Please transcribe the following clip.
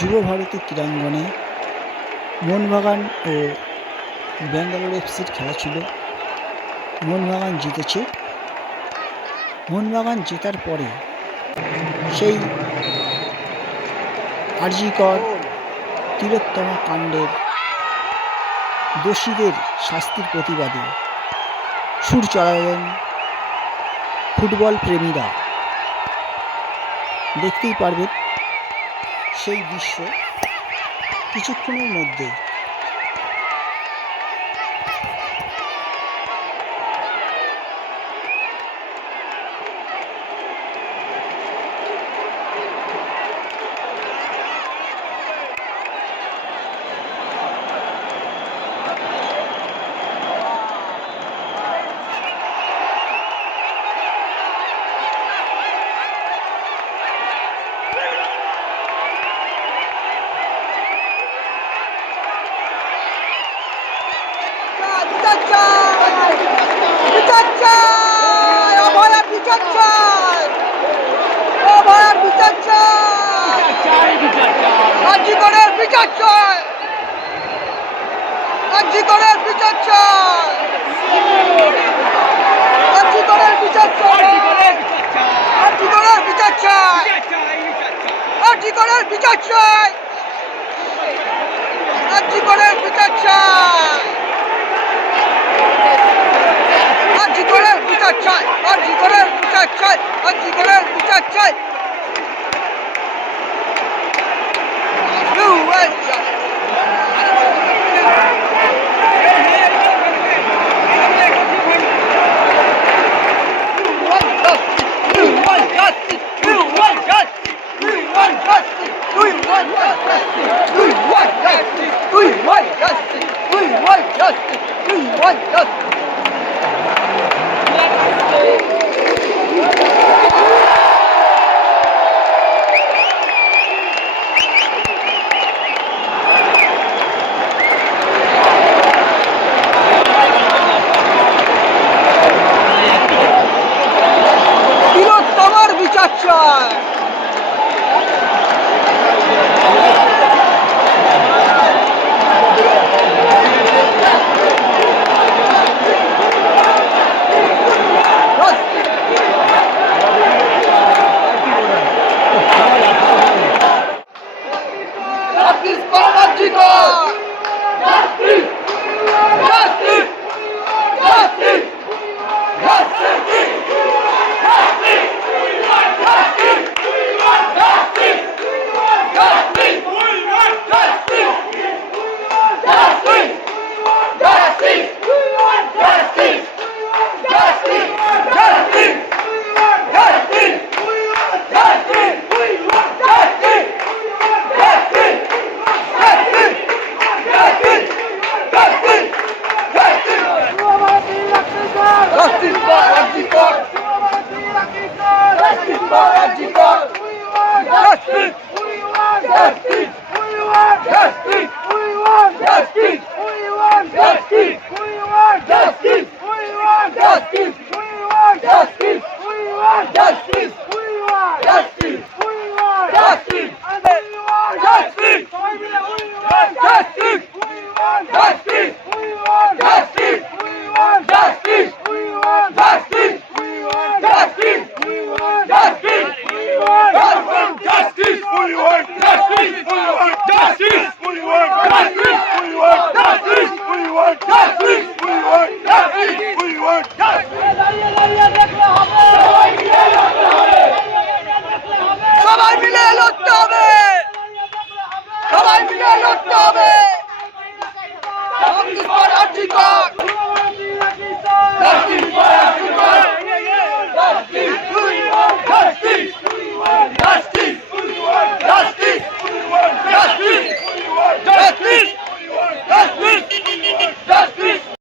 যুব ভারতী ক্রীড়াঙ্গনে মোহনবাগান ও ব্যাঙ্গালোর এফসির খেলা ছিল। মোহনবাগান জিতেছে। মোহনবাগান জেতার পরে সেই আরজিকর তিলোত্তমা কাণ্ডের দোষীদের শাস্তির প্রতিবাদে সুর চড়ালেন ফুটবল প্রেমীরা। দেখতেই পারবেন সেই দৃশ্য কিছুক্ষণের মধ্যে বিচার চাই বিচার চাই অভয়ার বিচার চাই অভয়ার বিচার চাই রাজ্যিকরের বিচার চায় রাজ্যিকরের বিচার চায় রাজ্যিকরের বিচার চায় রাজ্যিকরের বিচার চায় রাজ্যিকরের বিচার চাই। One, go! Fucking box!